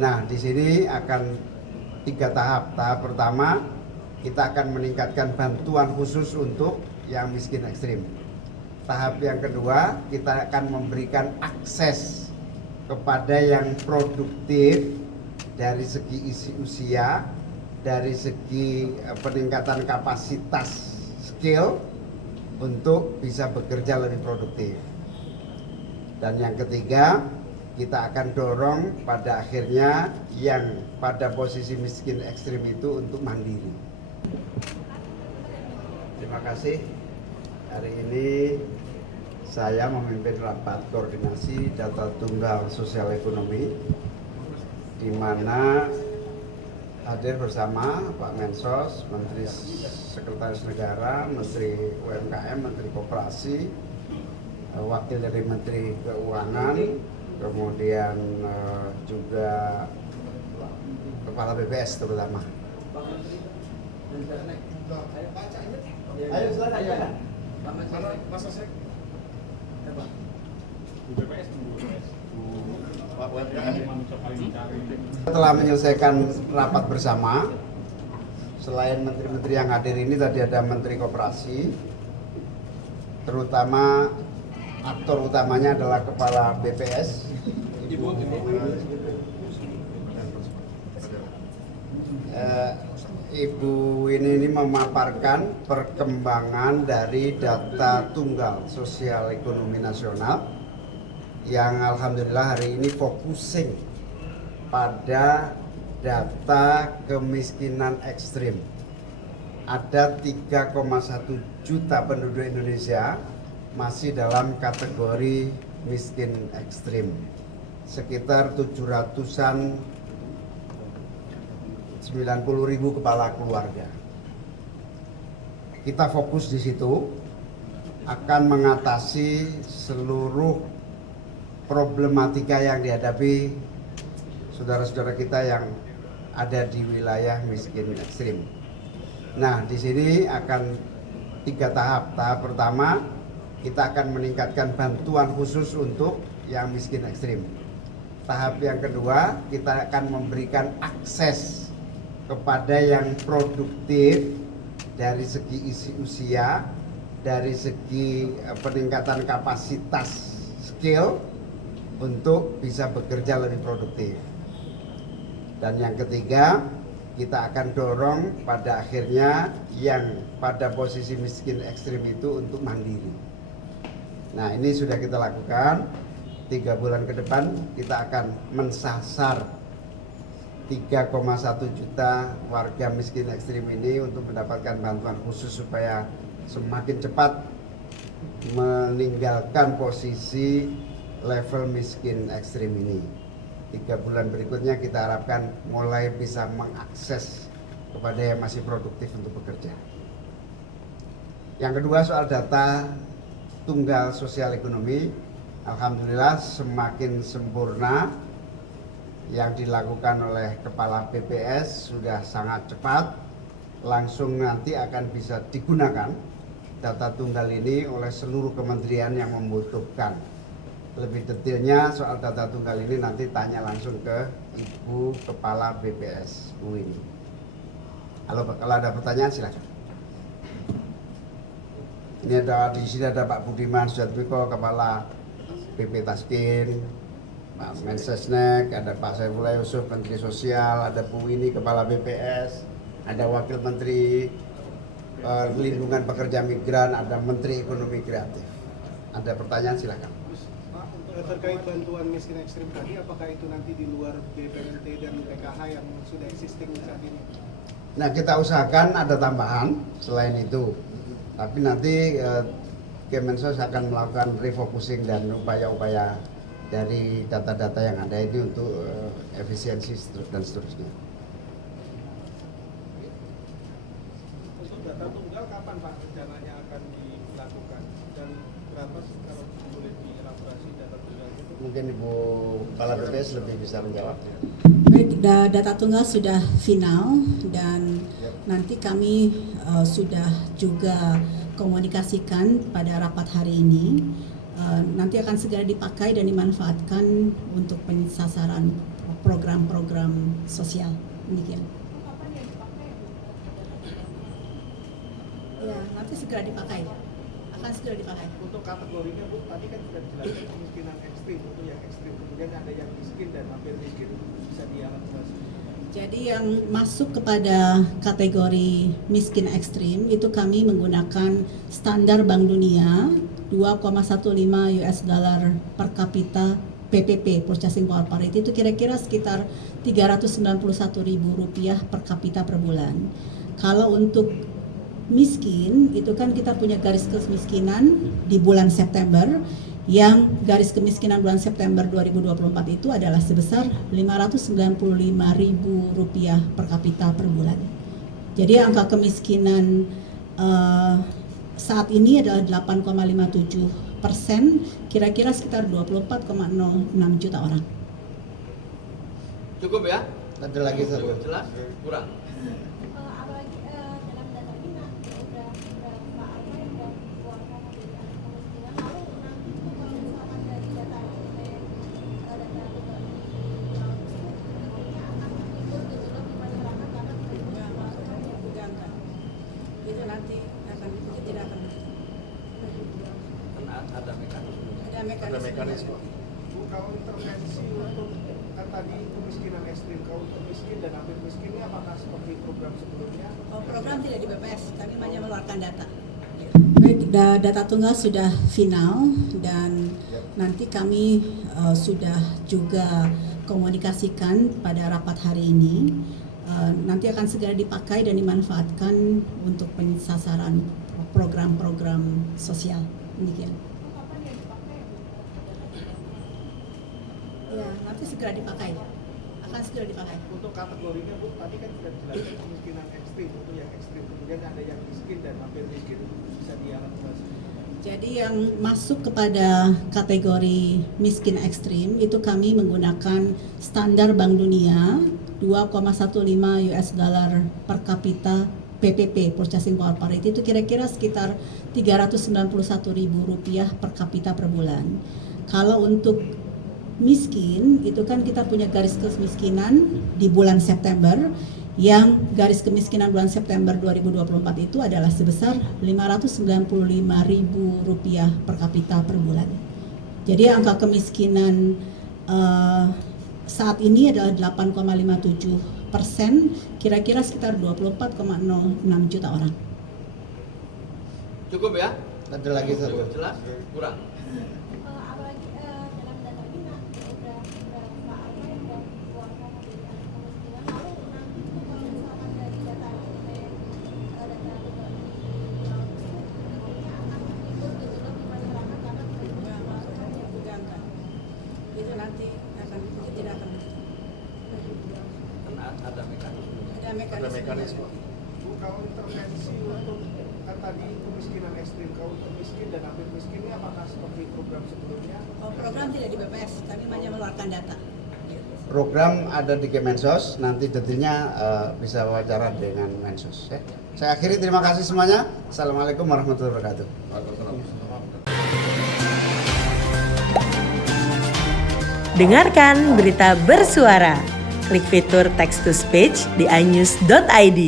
Nah, di sini akan 3 tahap. Tahap pertama, kita akan meningkatkan bantuan khusus untuk yang miskin ekstrim. Tahap yang kedua, kita akan memberikan akses kepada yang produktif dari segi isi usia, dari segi peningkatan kapasitas skill untuk bisa bekerja lebih produktif. Dan yang ketiga, kita akan dorong pada akhirnya yang pada posisi miskin ekstrim itu untuk mandiri. Terima kasih. Hari ini saya memimpin rapat koordinasi data tunggal sosial ekonomi, di mana hadir bersama Pak Mensos, Menteri Sekretaris Negara, Menteri UMKM, Menteri Koperasi, Wakil dari Menteri Keuangan, kemudian juga Kepala BPS terutama. Ayo silakan. Mas Asek. Setelah menyelesaikan rapat bersama, selain menteri-menteri yang hadir ini tadi ada Menteri Koperasi, terutama aktor utamanya adalah Kepala BPS, Ibu ini memaparkan perkembangan dari data tunggal sosial ekonomi nasional yang alhamdulillah hari ini focusing pada data kemiskinan ekstrim. Ada 3,1 juta penduduk Indonesia masih dalam kategori miskin ekstrim. Sekitar 700-an 90.000 kepala keluarga. Kita fokus di situ akan mengatasi seluruh problematika yang dihadapi saudara-saudara kita yang ada di wilayah miskin ekstrim. Nah, di sini akan 3 tahap. Tahap pertama, kita akan meningkatkan bantuan khusus untuk yang miskin ekstrim. Tahap yang kedua, kita akan memberikan akses kepada yang produktif dari segi isi usia, dari segi peningkatan kapasitas skill untuk bisa bekerja lebih produktif. Dan yang ketiga, kita akan dorong pada akhirnya yang pada posisi miskin ekstrim itu untuk mandiri. Nah, ini sudah kita lakukan. 3 bulan ke depan kita akan mensasar 3,1 juta warga miskin ekstrim ini untuk mendapatkan bantuan khusus supaya semakin cepat meninggalkan posisi level miskin ekstrim ini. 3 bulan berikutnya kita harapkan mulai bisa mengakses kepada yang masih produktif untuk bekerja. Yang kedua, soal data tunggal sosial ekonomi, alhamdulillah semakin sempurna. Yang dilakukan oleh Kepala BPS sudah sangat cepat, langsung nanti akan bisa digunakan data tunggal ini oleh seluruh kementerian yang membutuhkan. Lebih detailnya soal data tunggal ini nanti tanya langsung ke Ibu Kepala BPS UIN. Kalau ada pertanyaan silakan. Ini di sini ada Pak Budiman Sujatmiko, Kepala BP Taskin, Pak Mensesnek, ada Pak Saifullah Yusuf, Menteri Sosial, ada Bu Wini, Kepala BPS, ada Wakil Menteri Perlindungan Pekerja Migran, ada Menteri Ekonomi Kreatif. Ada pertanyaan silakan. Pak, terkait bantuan miskin ekstrim tadi, apakah itu nanti di luar BPNT dan PKH yang sudah existing saat ini? Nah, kita usahakan ada tambahan selain itu. Tapi nanti Kemensos akan melakukan refocusing dan upaya-upaya dari data-data yang ada ini untuk efisiensi dan seterusnya. Untuk data tunggal kapan Pak rencananya akan dilakukan dan berapa kalau boleh dielaborasi data tunggal itu? Mungkin Ibu Kepala BPS lebih bisa menjawab. Baik, data tunggal sudah final dan nanti kami sudah juga komunikasikan pada rapat hari ini. Nanti akan segera dipakai dan dimanfaatkan untuk pensasaran program-program sosial. Demikian. Ya, nanti segera dipakai. Akan segera dipakai. Untuk kategorinya Bu, tadi kan sudah dijelaskan kemiskinan ekstrim, itu yang ekstrim. Kemudian ada yang miskin dan hampir miskin, bisa dielaborasi. Jadi yang masuk kepada kategori miskin ekstrim itu kami menggunakan standar Bank Dunia 2,15 US dollar per kapita PPP, Purchasing Power Parity, itu kira-kira sekitar Rp391.000 per kapita per bulan. Kalau untuk miskin itu kan kita punya garis kemiskinan di bulan September, yang garis kemiskinan bulan September 2024 itu adalah sebesar Rp595.000 per kapita per bulan. Jadi angka kemiskinan saat ini adalah 8,57%, kira-kira sekitar 24,06 juta orang. Cukup ya? Ada lagi satu. Cukup jelas? Kurang? Apalagi dalam data ini udah berapa apa yang udah dikeluarkan kemiskinan, lalu nanti kalau misalkan dari data ini data nantinya akan timbul gejolak di masyarakat karena Enggak. Itu nanti tidak akan. Ada mekanisme. Ada mekanisme. Bu, kalau intervensi untuk kan tadi kemiskinan ekstrim, kalau untuk miskin dan hampir miskin ini apakah seperti program sebelumnya? Oh, program tidak di BPS, kami hanya mengeluarkan data. Baik, data tunggal sudah final dan nanti kami sudah juga komunikasikan pada rapat hari ini. Nanti akan segera dipakai dan dimanfaatkan untuk pensasaran program-program sosial. Demikian. kapan yang dipakai? Ya, nanti segera dipakai. Akan segera dipakai. Untuk kategorinya Bu, tadi kan sudah dijelaskan kemiskinan ekstrim, itu yang ekstrim. Kemudian ada yang miskin dan hampir miskin, bisa dielaborasi. Jadi yang masuk kepada kategori miskin ekstrim itu kami menggunakan standar Bank Dunia 2,15 US dollar per kapita PPP, Purchasing Power Parity, itu kira-kira sekitar Rp391.000 per kapita per bulan. Kalau untuk miskin itu kan kita punya garis kemiskinan di bulan September, yang garis kemiskinan bulan September 2024 itu adalah sebesar Rp595.000 per kapita per bulan. Jadi angka kemiskinan saat ini adalah 8,57%, kira-kira sekitar 24,06 juta orang. Cukup ya? Ada lagi satu. Cukup jelas? Kurang? Apalagi dalam data ini udah berapa apa yang udah dikeluarkan kemiskinan, lalu nanti kalau misalkan dari data ini data nantinya akan timbul gejolak di masyarakat karena Enggak. Itu nanti tidak akan. Ada mekanisme. Ada mekanisme. Bu, kalau intervensi untuk kan tadi kemiskinan ekstrim, kalau untuk miskin dan hampir miskin ini apakah seperti program sebelumnya? Oh, program tidak di BPS, kami hanya mengeluarkan data. Program ada di Kemensos, nanti detailnya bisa wawancara dengan Mensos. Ya. Saya akhiri, terima kasih semuanya. Assalamualaikum warahmatullahi wabarakatuh. Dengarkan berita bersuara. Klik fitur text to speech di inews.id.